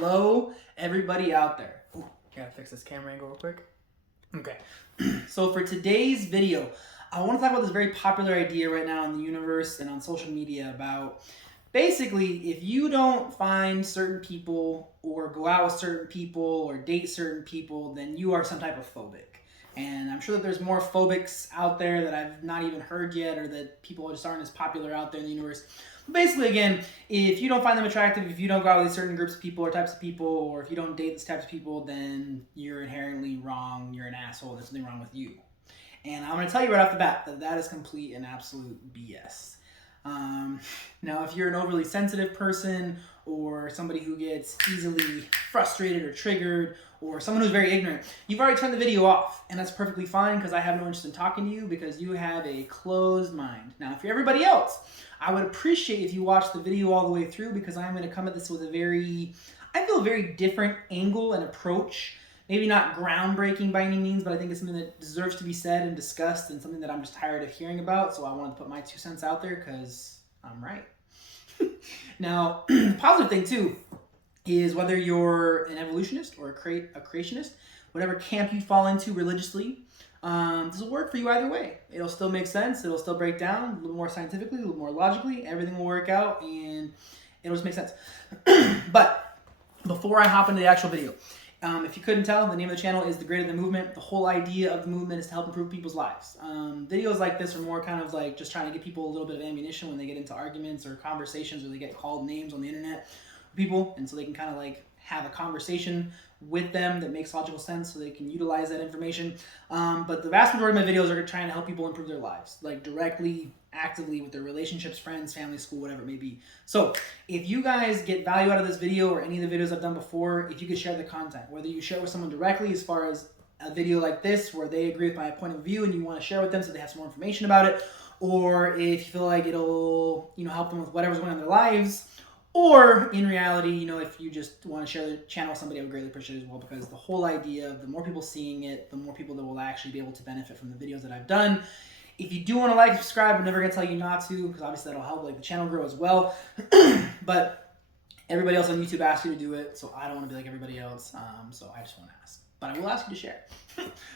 Hello, everybody out there. Ooh, gotta fix this camera angle real quick. Okay, so for today's video, I want to talk about this very popular idea right now in the universe and on social media about basically if you don't find certain people or go out with certain people or date certain people, then you are some type of phobic. And I'm sure that there's more phobics out there that I've not even heard yet, or that people just aren't as popular out there in the universe. But basically, again, if you don't find them attractive, if you don't go out with these certain groups of people or types of people, or if you don't date these types of people, then you're inherently wrong, you're an asshole, there's something wrong with you. And I'm going to tell you right off the bat that that is complete and absolute BS. Now, if you're an overly sensitive person, or somebody who gets easily frustrated or triggered, or someone who's very ignorant, you've already turned the video off, and that's perfectly fine because I have no interest in talking to you because you have a closed mind. Now, if you're everybody else, I would appreciate if you watch the video all the way through because I'm going to come at this with a very different angle and approach. Maybe not groundbreaking by any means, but I think it's something that deserves to be said and discussed and something that I'm just tired of hearing about. So I wanted to put my 2 cents out there because I'm right. Now, the positive thing too is whether you're an evolutionist or a creationist, whatever camp you fall into religiously, this will work for you either way. It'll still make sense. It'll still break down a little more scientifically, a little more logically. Everything will work out and it'll just make sense. But before I hop into the actual video, if you couldn't tell, the name of the channel is The Greater Than Movement. The whole idea of the movement is to help improve people's lives. Videos like this are more kind of like just trying to give people a little bit of ammunition when they get into arguments or conversations or they get called names on the internet with people, and so they can kind of like have a conversation with them that makes logical sense so they can utilize that information. But the vast majority of my videos are trying to help people improve their lives, like directly, actively with their relationships, friends, family, school, whatever it may be. So if you guys get value out of this video or any of the videos I've done before, if you could share the content, whether you share with someone directly as far as a video like this where they agree with my point of view and you want to share with them so they have some more information about it, or if you feel like it'll help them with whatever's going on in their lives, or in reality, if you just want to share the channel with somebody, I would greatly appreciate it as well, because the whole idea of the more people seeing it, the more people that will actually be able to benefit from the videos that I've done. If you do want to like and subscribe, I'm never going to tell you not to, because obviously that'll help the channel grow as well. But everybody else on YouTube asked you to do it, so I don't want to be like everybody else, so I just want to ask. But I will ask you to share.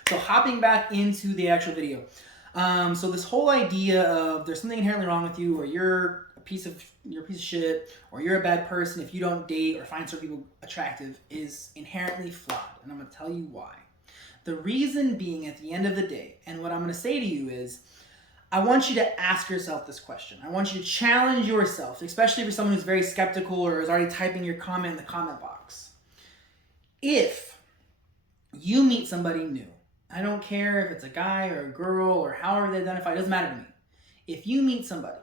So hopping back into the actual video. So this whole idea of there's something inherently wrong with you, or you're a piece of shit, or you're a bad person if you don't date or find certain people attractive is inherently flawed, and I'm going to tell you why. The reason being, at the end of the day, and what I'm going to say to you is, I want you to ask yourself this question. I want you to challenge yourself, especially for someone who's very skeptical or is already typing your comment in the comment box. If you meet somebody new, I don't care if it's a guy or a girl or however they identify, it doesn't matter to me. If you meet somebody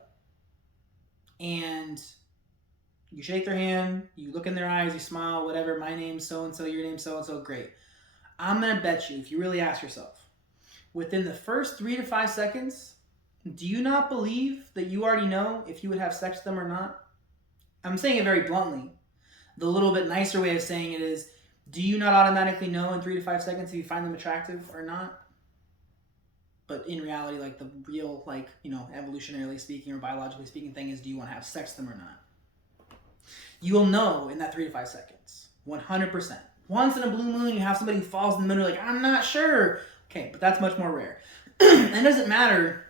and you shake their hand, you look in their eyes, you smile, whatever, my name's so-and-so, your name's so-and-so, great. I'm going to bet you, if you really ask yourself, within the first 3 to 5 seconds, do you not believe that you already know if you would have sex with them or not? I'm saying it very bluntly. The little bit nicer way of saying it is, do you not automatically know in 3 to 5 seconds if you find them attractive or not? But in reality, the real, evolutionarily speaking or biologically speaking thing is, do you want to have sex with them or not? You will know in that 3 to 5 seconds, 100%. Once in a blue moon, you have somebody who falls in the middle, I'm not sure. Okay, but that's much more rare. And it doesn't matter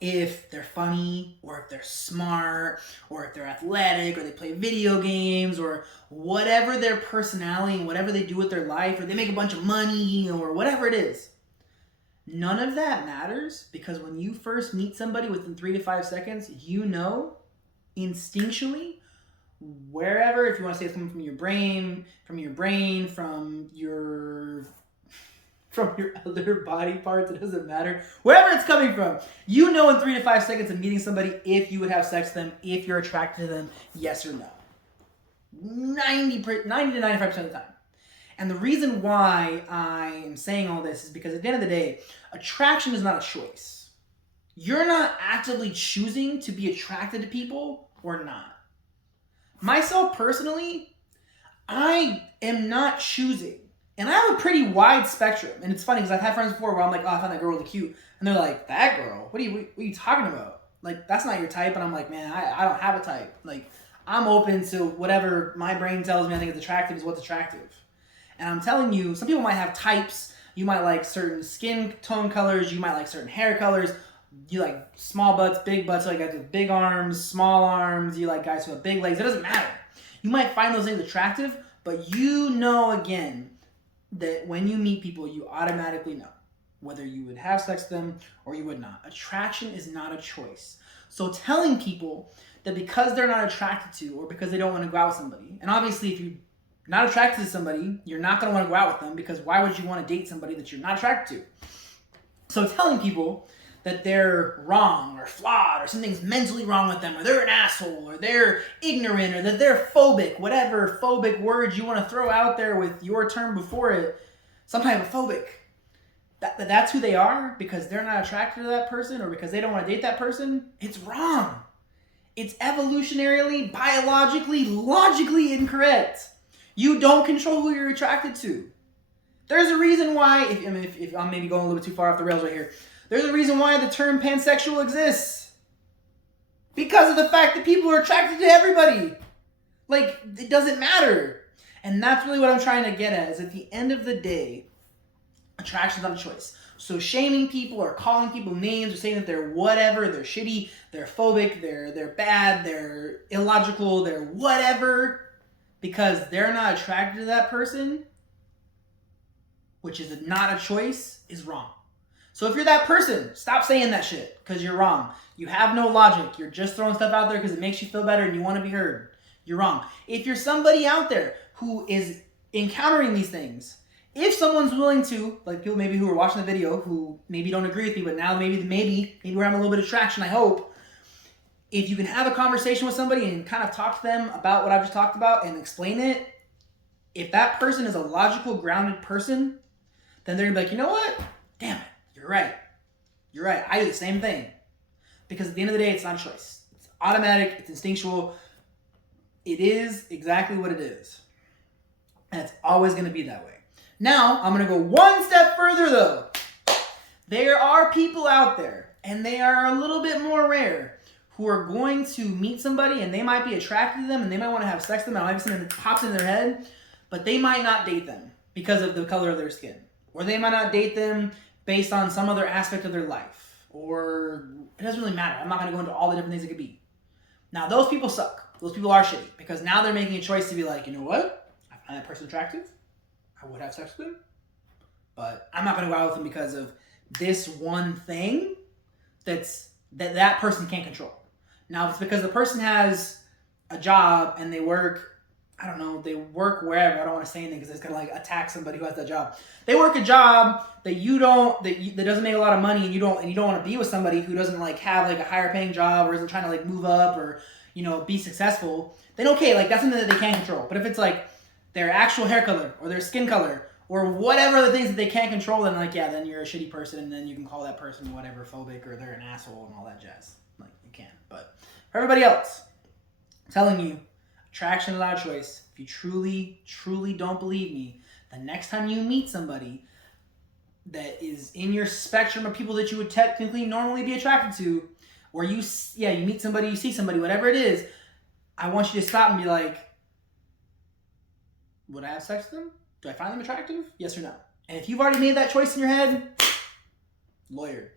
if they're funny, or if they're smart, or if they're athletic, or they play video games, or whatever their personality and whatever they do with their life, or they make a bunch of money, or whatever it is. None of that matters, because when you first meet somebody within 3 to 5 seconds, you know instinctually, wherever, if you want to say it's coming from your brain, from your other body parts, it doesn't matter. Wherever it's coming from, you know in 3 to 5 seconds of meeting somebody if you would have sex with them, if you're attracted to them, yes or no. 90 to 95% of the time. And the reason why I am saying all this is because at the end of the day, attraction is not a choice. You're not actively choosing to be attracted to people or not. Myself personally, I am not choosing. And I have a pretty wide spectrum. And it's funny because I've had friends before where I'm like, oh, I found that girl really cute. And they're like, that girl? What are you talking about? That's not your type. And I'm like, man, I don't have a type. I'm open to whatever my brain tells me I think is attractive is what's attractive. And I'm telling you, some people might have types. You might like certain skin tone colors. You might like certain hair colors. You like small butts, big butts. You like guys with big arms, small arms. You like guys who have big legs. It doesn't matter. You might find those things attractive, but you know, again, that when you meet people, you automatically know whether you would have sex with them or you would not. Attraction is not a choice. So telling people that because they're not attracted to or because they don't want to go out with somebody, and obviously if you're not attracted to somebody, you're not going to want to go out with them because why would you want to date somebody that you're not attracted to? So telling people that they're wrong or flawed or something's mentally wrong with them or they're an asshole or they're ignorant or that they're phobic, whatever phobic words you want to throw out there with your term before it, some type of phobic. That's who they are because they're not attracted to that person or because they don't want to date that person, it's wrong. It's evolutionarily, biologically, logically incorrect. You don't control who you're attracted to. There's a reason why, if I'm maybe going a little bit too far off the rails right here, there's a reason why the term pansexual exists. Because of the fact that people are attracted to everybody. Like, it doesn't matter. And that's really what I'm trying to get at, is at the end of the day, attraction's not a choice. So shaming people or calling people names or saying that they're whatever, they're shitty, they're phobic, they're bad, they're illogical, they're whatever, because they're not attracted to that person, which is not a choice, is wrong. So if you're that person, stop saying that shit because you're wrong. You have no logic. You're just throwing stuff out there because it makes you feel better and you want to be heard. You're wrong. If you're somebody out there who is encountering these things, if someone's willing to, like people maybe who are watching the video who maybe don't agree with me, but now maybe we're having a little bit of traction, I hope. If you can have a conversation with somebody and kind of talk to them about what I've just talked about and explain it, if that person is a logical, grounded person, then they're going to be like, you know what? Damn it. You're right. You're right. I do the same thing. Because at the end of the day, it's not a choice. It's automatic. It's instinctual. It is exactly what it is. And it's always going to be that way. Now, I'm going to go one step further, though. There are people out there, and they are a little bit more rare, who are going to meet somebody, and they might be attracted to them, and they might want to have sex with them, and might be something that pops in their head, but they might not date them because of the color of their skin. Or they might not date them based on some other aspect of their life. Or it doesn't really matter. I'm not going to go into all the different things it could be. Now, those people suck. Those people are shitty. Because now they're making a choice to be like, you know what? I find that person attractive. I would have sex with them. But I'm not going to go out with them because of this one thing that person can't control. Now, if it's because the person has a job and they work, I don't know, they work wherever. I don't want to say anything because it's going to like attack somebody who has that job. They work a job that that doesn't make a lot of money, and you don't want to be with somebody who doesn't like have like a higher paying job or isn't trying to like move up or, you know, be successful. Then okay, like that's something that they can't control. But if it's like their actual hair color or their skin color or whatever the things that they can't control, then like, yeah, then you're a shitty person, and then you can call that person whatever, phobic, or they're an asshole and all that jazz. Like, you can. But for everybody else, I'm telling you, attraction is not a choice. If you truly, truly don't believe me, the next time you meet somebody that is in your spectrum of people that you would technically normally be attracted to, or you meet somebody, you see somebody, whatever it is, I want you to stop and be like, would I have sex with them? Do I find them attractive? Yes or no? And if you've already made that choice in your head, lawyer.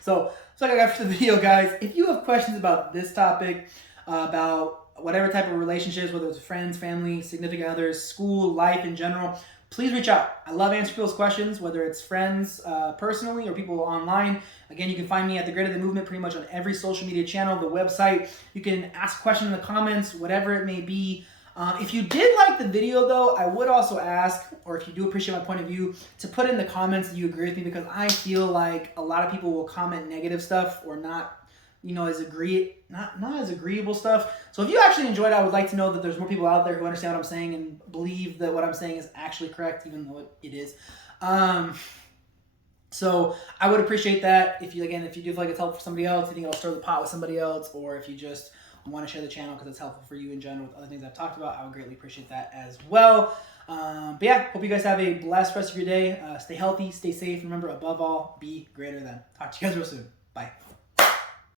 So that's what I got for the video, guys. If you have questions about this topic, about whatever type of relationships, whether it's friends, family, significant others, school, life in general, please reach out. I love answering people's questions, whether it's friends personally or people online. Again, you can find me at The Greater Than Movement pretty much on every social media channel, the website. You can ask questions in the comments, whatever it may be. If you did like the video, though, I would also ask, or if you do appreciate my point of view, to put in the comments that you agree with me, because I feel like a lot of people will comment negative stuff or not, you know, not as agreeable stuff. So if you actually enjoyed it, I would like to know that there's more people out there who understand what I'm saying and believe that what I'm saying is actually correct, even though it is. So I would appreciate that if you do feel like it's helpful for somebody else, if you think it'll stir the pot with somebody else, or if you just want to share the channel because it's helpful for you in general with other things I've talked about, I would greatly appreciate that as well. But yeah, hope you guys have a blessed rest of your day. Stay healthy, stay safe. Remember, above all, be greater than. Talk to you guys real soon. Bye.